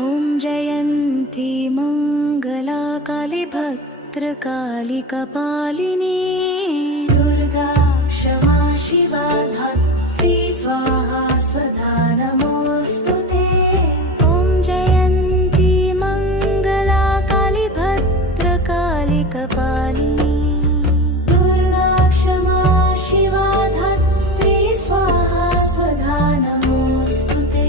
ॐ जयन्ती मङ्गला काली भद्रकाली कपालिनी दुर्गा क्षमा शिवा धात्री स्वाहा स्वधा नमोऽस्तु ते। ॐ जयन्ती मङ्गला काली भद्रकाली कपालिनी दुर्गा क्षमा शिवा धात्री स्वाहा स्वधा नमोऽस्तु ते।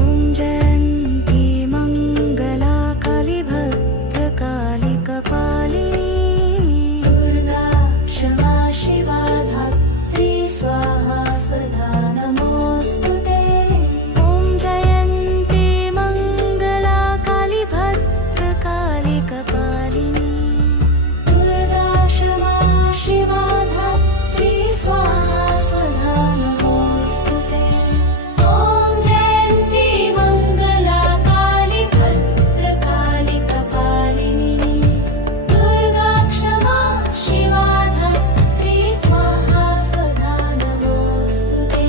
ॐ जयन्ती मङ्गला काली भद्रकाली कपालिनी दुर्गा क्षमा शिवा धात्री स्वाहा स्वधा नमोऽस्तु ते। ॐ जयन्ती मङ्गला काली भद्रकाली कपालिनी दुर्गा क्षमा शिवा धात्री स्वाहा स्वधा नमोऽस्तु ते। ॐ जयन्ती मङ्गला काली भद्रकाली कपालिनी दुर्गा क्षमा शिवा धात्री स्वाहा स्वधा नमोऽस्तु ते।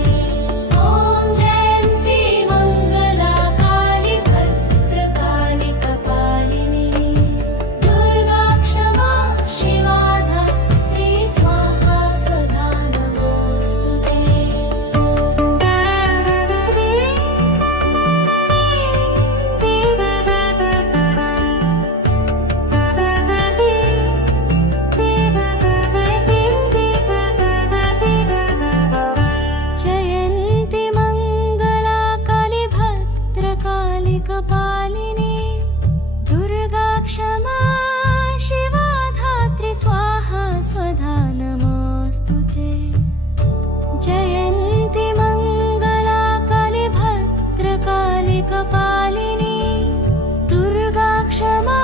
ॐ जयन्ती मङ्गला काली भद्रकाली कपालिनी दुर्गा क्षमा शिवा धात्री स्वाहा स्वधा नमोऽस्तु ते। जयन्ती मङ्गला काली भद्रकाली कपालिनी दुर्गा क्षमा शिवा धात्री स्वाहा स्वधा नमोऽस्तु ते। जयन्ती मङ्गला काली भद्रकाली कपालिनी दुर्गा क्षमा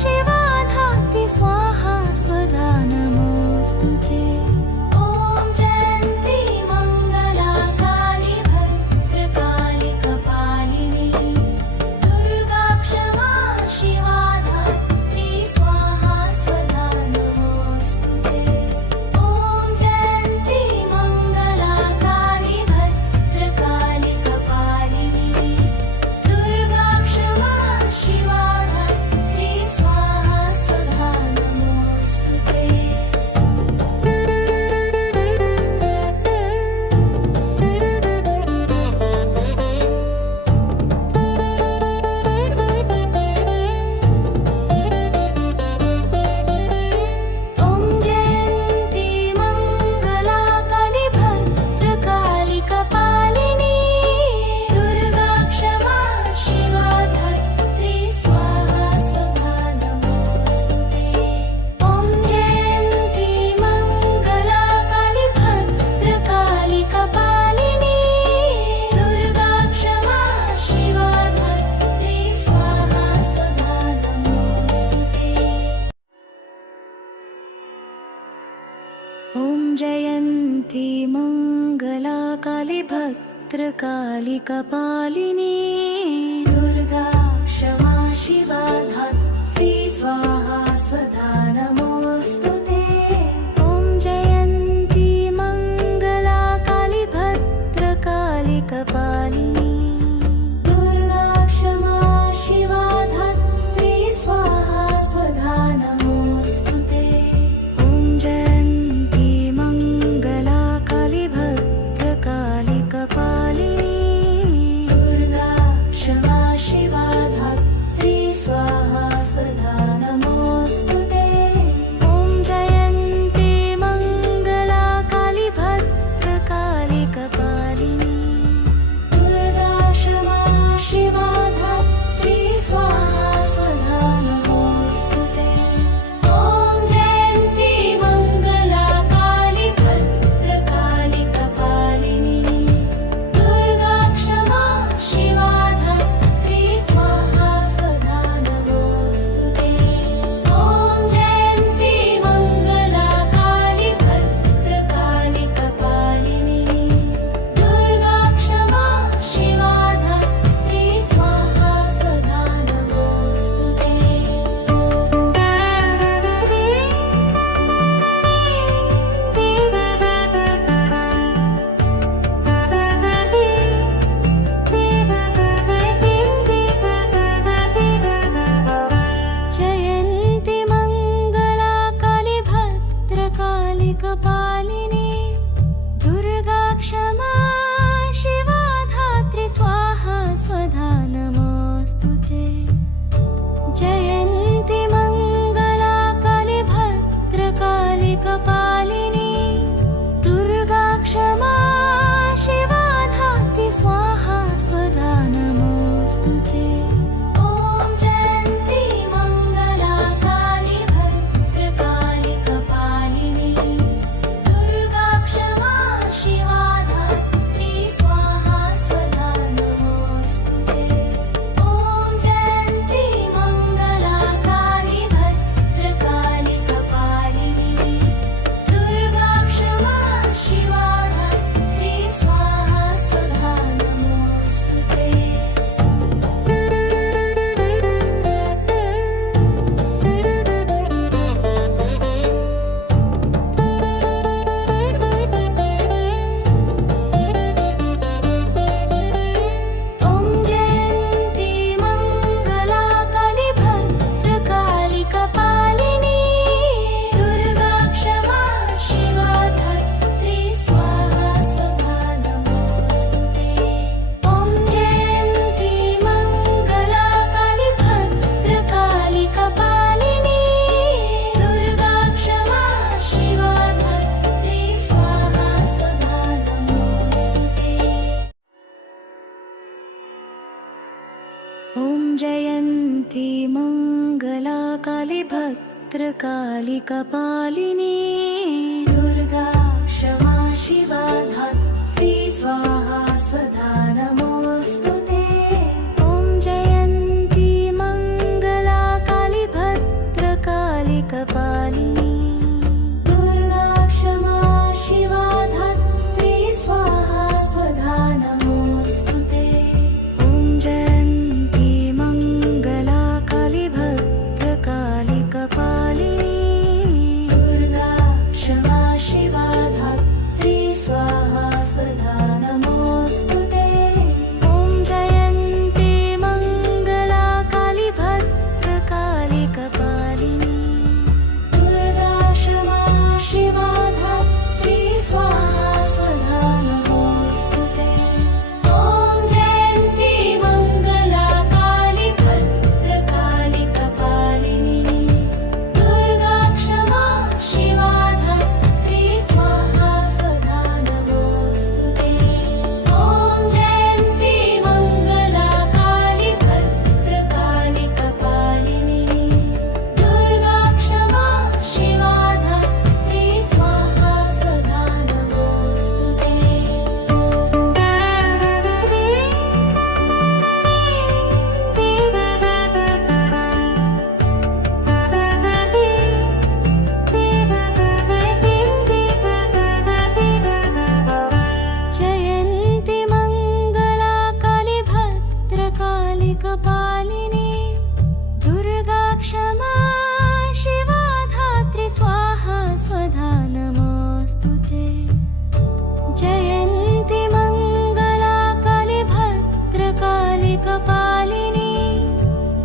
शिवा धात्री स्वाहा स्वधा नमोऽस्तु ते। ॐ जयन्ती मङ्गला काली भद्रकाली कपालिनी दुर्गा क्षमा शिवा धात्री स्वाहा स्वधा नमोऽस्तु ते। ॐ जयन्ती मङ्गला काली भद्रकाली कपालिनी दुर्गा क्षमा शिवा धात्री स्वाहा स्वधा नमोऽस्तु ते। ॐ जयन्ती मङ्गला काली भद्रकाली कपालिनी दुर्गा क्षमा शिवा धात्री स्वाहा स्वधा नमोऽस्तु ते। ॐ जयन्ती मङ्गला काली भद्रकाली कपालिनी दुर्गा क्षमा शिवा धात्री स्वाहा स्वधा नमोऽस्तु ते। ॐ जयन्ती मङ्गला काली भद्रकाली कपालिनी दुर्गा क्षमा शिवा धात्री स्वाहा स्वधा नमोऽस्तु ते। ॐ जयन्ती मङ्गला काली भद्रकाली कपालिनी दुर्गा क्षमा शिवा धात्री स्वाहा स्वधा नमोऽस्तु ते। ॐ जयन्ती मङ्गला काली भद्रकाली कपालिनी दुर्गा क्षमा शिवा धात्री स्वाहा स्वधा नमोऽस्तु जयन्ती मङ्गला काली भद्रकाली कपालिनी दुर्गा क्षमा शिवा धात्री स्वाहा स्वधा नमोऽस्तुते। ॐ जयन्ती मङ्गला काली भद्रकाली कपालिनी दुर्गा क्षमा शिवा धात्री स्वाहा स्वधा नमोऽस्तुते। ॐ जयन्ती मङ्गला काली भद्रकाली कपालिनी दुर्गा क्षमा शिवा धात्री स्वाहा स्वधा नमोऽस्तुते। ॐ जयन्ती मङ्गला काली भद्रकाली कपालिनी दुर्गा क्षमा शिवा धात्री स्वाहा स्वधा नमोऽस्तुते। ॐ जयन्ती मङ्गला काली भद्रकाली कपालिनी दुर्गा क्षमा शिवा धात्री स्वाहा स्वधा नमोऽस्तुते। ॐ जयन्ती मङ्गला काली भद्रकाली कपालिनी दुर्गा क्षमा शिवा धात्री स्वाहा स्वधा नमोऽस्तुते। जयन्ती मङ्गला काली भद्रकाली कपालिनी दुर्गा क्षमा शिवा धात्री स्वाहा स्वधा नमोऽस्तुते। जयन्ती मङ्गला काली भद्रकाली कपालिनी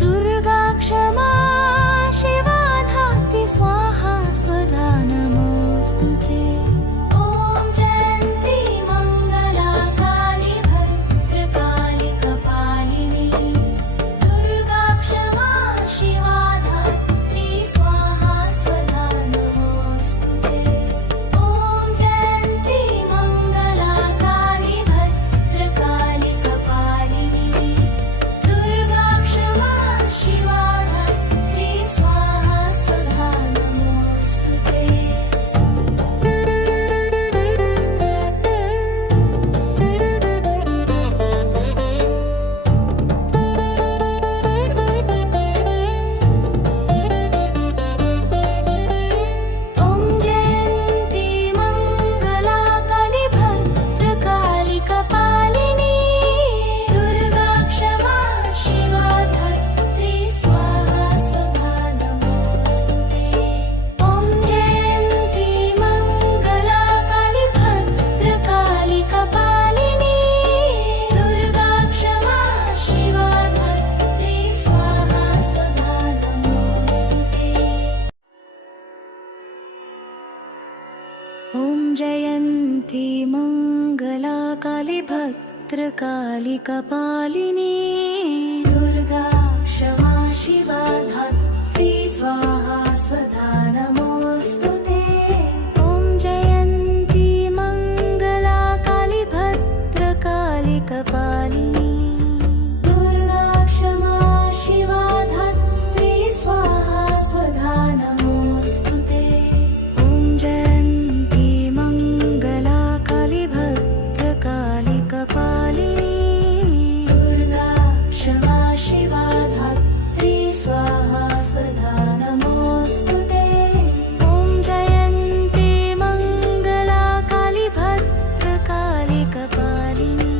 दुर्गा क्षमा शिवा धात्री स्वाहा स्वधा नमोऽस्तुते। ॐ जयन्ती मङ्गला काली भद्रकाली कपालिनी दुर्गा क्षमा शिवा धात्री स्वाहा स्वधा नमोऽस्तुते। ॐ जयन्ती मङ्गला काली भद्रकाली कपालिनी दुर्गा क्षमा शिवा धात्री स्वाहा स्वधा नमोऽस्तुते। ॐ जयन्ती मङ्गला काली भद्रकाली कपालिनी दुर्गा क्षमा शिवा धात्री स्वाहा स्वधा नमोऽस्तुते। ॐ जयन्ती मङ्गला काली भद्रकाली कपालिनी दुर्गा क्षमा शिवा धात्री स्वाहा स्वधा नमोऽस्तुते। ॐ जयन्ती मङ्गला काली भद्रकाली कपालिनी दुर्गा क्षमा शिवा धात्री स्वाहा स्वधा नमोऽस्तुते। ॐ जयन्ती मङ्गला काली भद्रकाली कपालिनी दुर्गा क्षमा शिवा धात्री स्वाहा स्वधा नमोऽस्तुते। ॐ जयन्ती मङ्गला काली भद्रकाली कपालिनी दुर्गा क्षमा शिवा धात्री स्वाहा स्वधा नमोऽस्तुते। ॐ जयन्ती मङ्गला काली भद्रकाली कपालिनी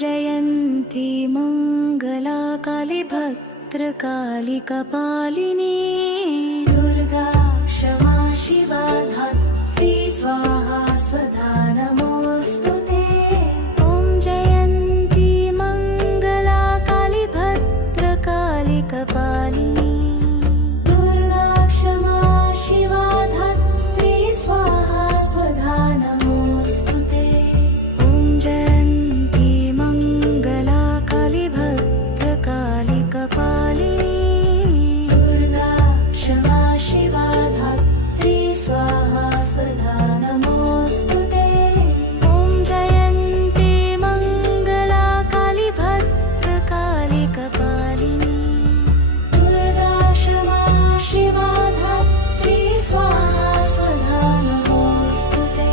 जयन्ती मङ्गला काली भद्रकाली कपालिनी दुर्गा क्षमा शिवा धात्री स्वाहा स्वधा नमोऽस्तु ते। ॐ जयन्ती मङ्गला काली भद्रकाली कपालिनी दुर्गा क्षमा शिवा धात्री स्वाहा स्वधा नमोऽस्तु ते। ॐ जयन्ती मङ्गला काली भद्रकाली कपालिनी दुर्गा क्षमा शिवा धात्री स्वाहा स्वधा नमोऽस्तु ते। ॐ जयन्ती मङ्गला काली भद्रकाली कपालिनी दुर्गा क्षमा शिवा धात्री स्वाहा स्वधा नमोऽस्तु ते।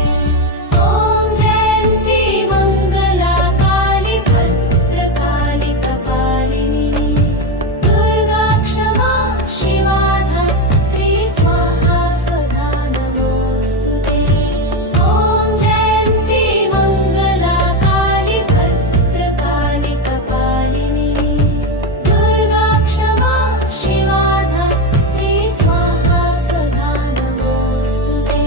ॐ जयन्ती मङ्गला काली भद्रकाली कपालिनी दुर्गा क्षमा शिवा धात्री स्वाहा स्वधा नमोऽस्तु ते। ॐ जयन्ती मङ्गला काली भद्रकाली कपालिनी दुर्गा क्षमा शिवा धात्री स्वाहा स्वधा नमोऽस्तु ते।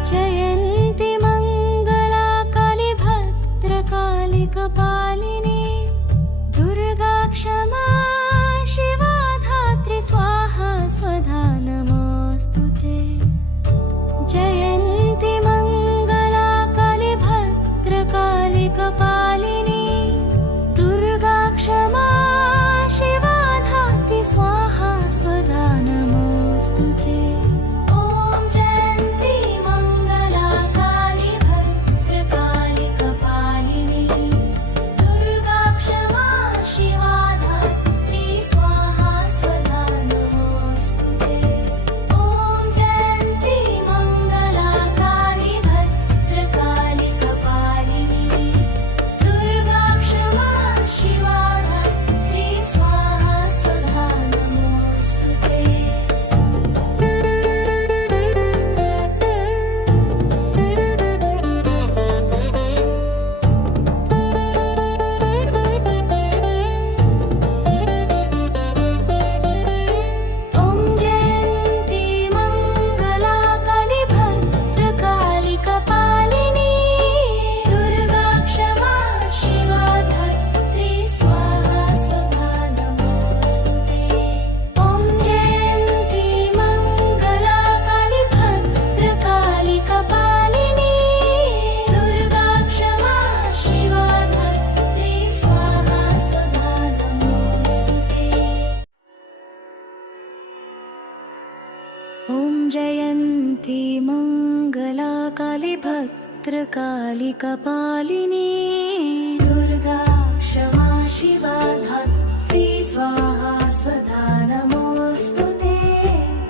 जयन्ती मङ्गला काली भद्रकाली कपालिनी दुर्गा क्षमा शिवा धात्री स्वाहा स्वधा नमोऽस्तु ते। जयन्ती मङ्गला काली भद्रकाली कपालिनी दुर्गा क्षमा शिवा धात्री स्वाहा स्वधा नमोऽस्तु ते। ॐ जयन्ती मङ्गला काली भद्रकाली कपालिनी दुर्गा क्षमा शिवा धात्री स्वाहा स्वधा नमोऽस्तु ते। ॐ जयन्ती मङ्गला काली भद्रकाली कपालिनी दुर्गा क्षमा शिवा धात्री स्वाहा स्वधा नमोऽस्तु ते। ॐ जयन्ती मङ्गला काली भद्रकाली कपालिनी दुर्गा क्षमा शिवा धात्री स्वाहा स्वधा नमोऽस्तु ते। ॐ जयन्ती मङ्गला काली भद्रकाली कपालिनी दुर्गा क्षमा शिवा धात्री स्वाहा स्वधा नमोऽस्तु ते। ॐ जयन्ती मङ्गला काली भद्रकाली कपालिनी दुर्गा क्षमा शिवा धात्री स्वाहा स्वधा नमोऽस्तु ते।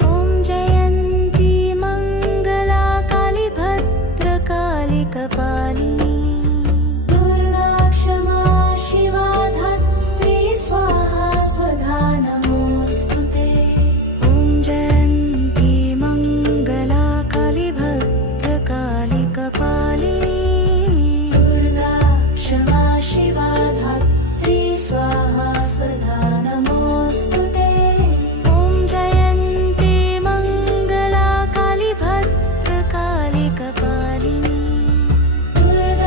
ॐ जयन्ती मङ्गला काली भद्रकाली कपालिनी दुर्गा क्षमा शिवा धात्री स्वाहा स्वधा नमोऽस्तु ते। ॐ जयन्ती मङ्गला काली भद्रकाली कपालिनी दुर्गा क्षमा शिवा धात्री स्वाहा स्वधा नमोऽस्तु ते। ॐ जयन्ती मङ्गला काली भद्रकाली कपालिनी दुर्गा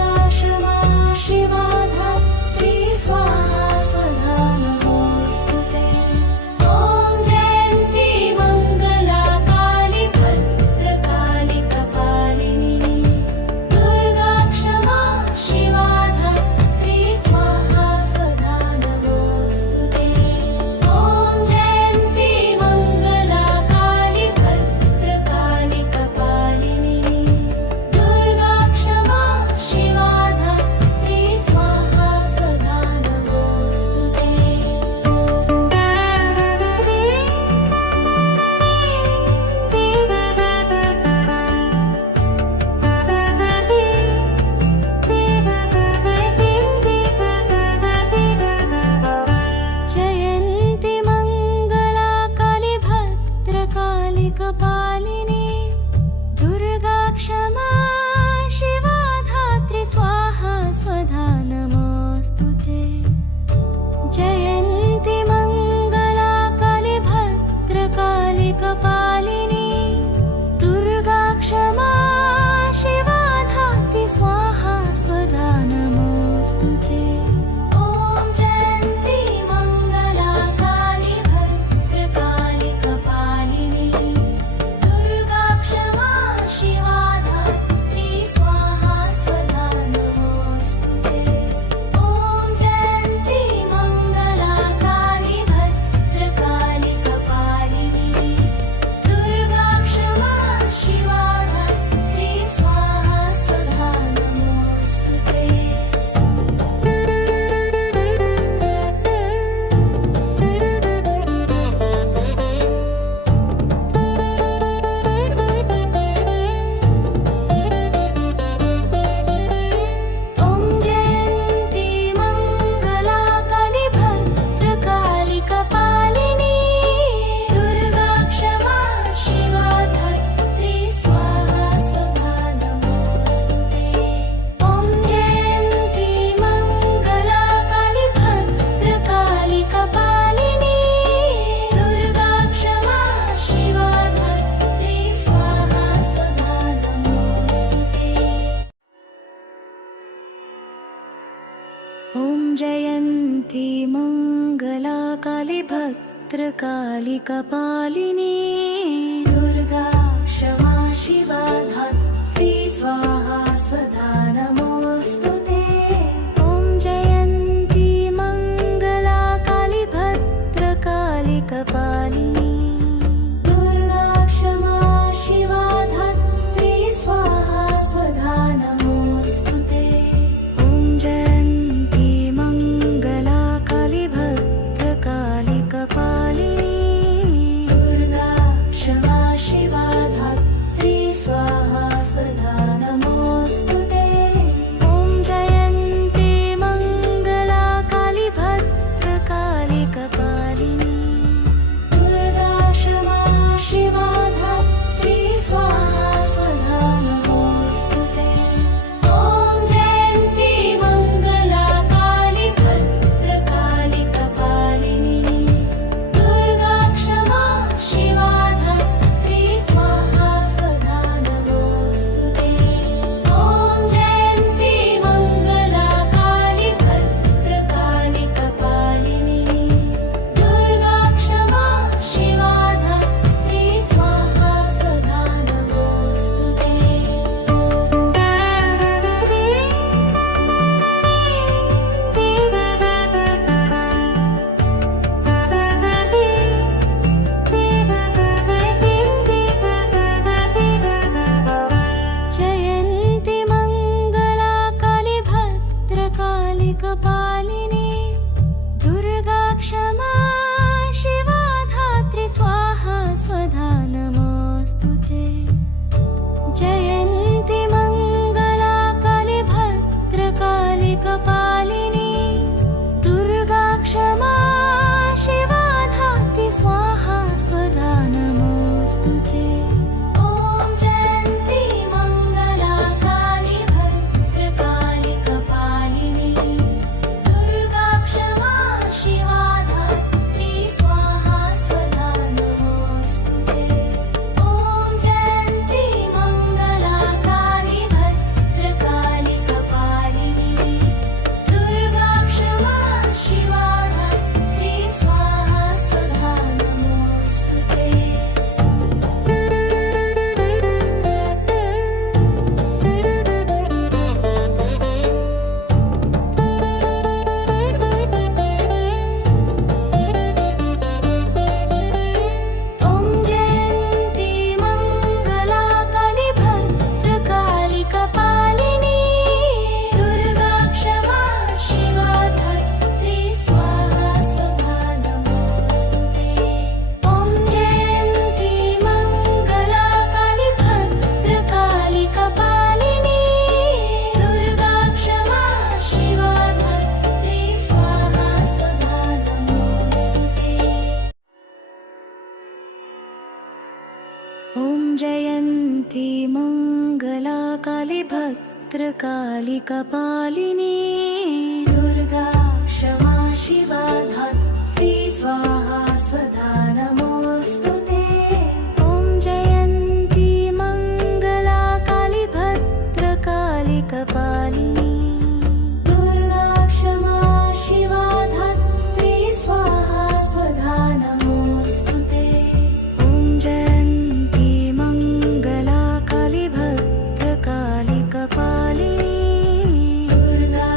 जयन्ती मङ्गला काली भद्रकाली कपालिनी दुर्गा क्षमा शिवा धात्री स्वाहा स्वधा नमोऽस्तुते ॐ जयन्ती मङ्गला काली भद्रकाली कपालिनी दुर्गा क्षमा शिवा धात्री स्वाहा स्वधा नमोऽस्तुते ॐ जयन्ती मङ्गला काली भद्रकाली कपालिनी दुर्गा क्षमा शिवा धात्री स्वाहा स्वधा नमोऽस्तुते ॐ जयन्ती मङ्गला काली भद्रकाली कपालिनी दुर्गा क्षमा शिवा धात्री स्वाहा स्वधा नमोऽस्तुते ॐ जयन्ती मङ्गला काली भद्रकाली कपालिनी दुर्गा क्षमा शिवा धात्री स्वाहा स्वधा नमोऽस्तुते ॐ जयन्ती मङ्गला काली भद्रकाली कपालिनी दुर्गा क्षमा शिवा धात्री स्वाहा स्वधा नमोऽस्तुते जयन्ती मङ्गला काली भद्रकाली कपालिनी दुर्गा क्षमा शिवा धात्री स्वाहा स्वधा नमोऽस्तुते जयन्ती मङ्गला काली भद्रकाली कपालिनी दुर्गा क्षमा शिवा धात्री स्वाहा स्वधा नमोऽस्तुते ॐ जयन्ती मङ्गला काली भद्रकाली कपालिनी दुर्गा क्षमा शिवा धात्री स्वाहा स्वधा नमोऽस्तुते ॐ जयन्ती मङ्गला काली भद्रकाली कपालिनी दुर्गा क्षमा शिवा धात्री स्वाहा स्वधा नमोऽस्तुते ॐ जयन्ती मङ्गला काली भद्रकाली कपालिनी दुर्गा क्षमा शिवा धात्री स्वाहा स्वधा नमोऽस्तुते ॐ जयन्ती मङ्गला काली भद्रकाली कपालिनी दुर्गा क्षमा शिवा धात्री स्वाहा स्वधा नमोऽस्तुते ॐ जयन्ती मङ्गला काली भद्रकाली कपालिनी दुर्गा क्षमा शिवा धात्री स्वाहा स्वधा नमोऽस्तुते ॐ जयन्ती मङ्गला काली भद्रकाली कपालिनी दुर्गा क्षमा शिवा धात्री स्वाहा स्वधा नमोऽस्तुते ॐ जयन्ती मङ्गला काली भद्रकाली कपालिनी दुर्गा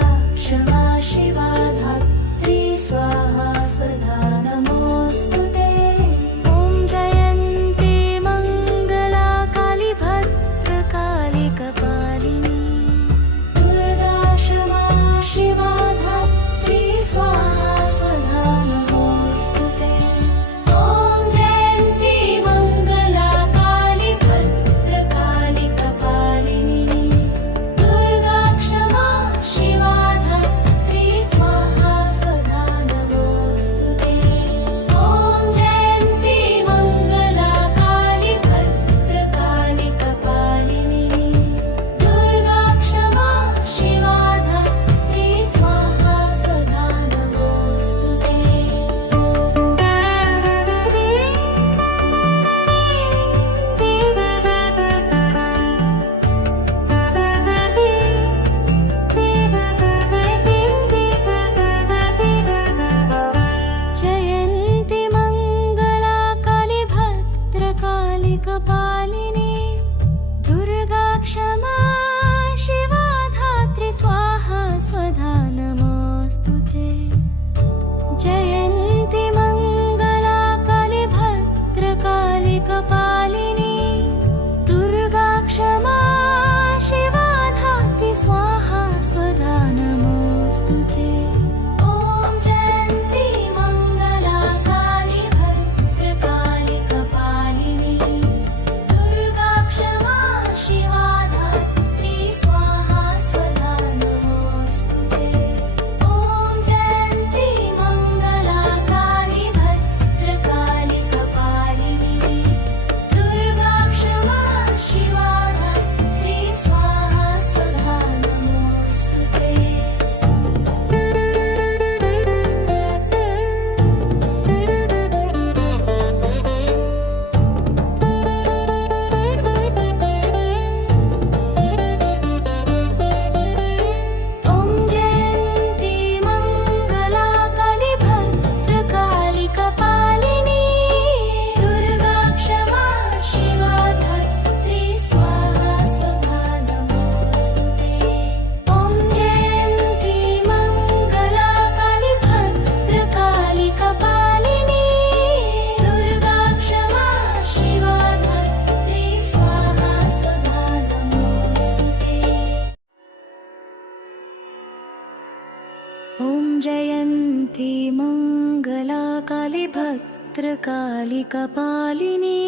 ॐ जयन्ती मङ्गला काली भद्रकाली कपालिनी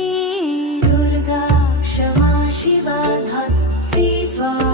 दुर्गा क्षमा शिवा धात्री स्वाहा।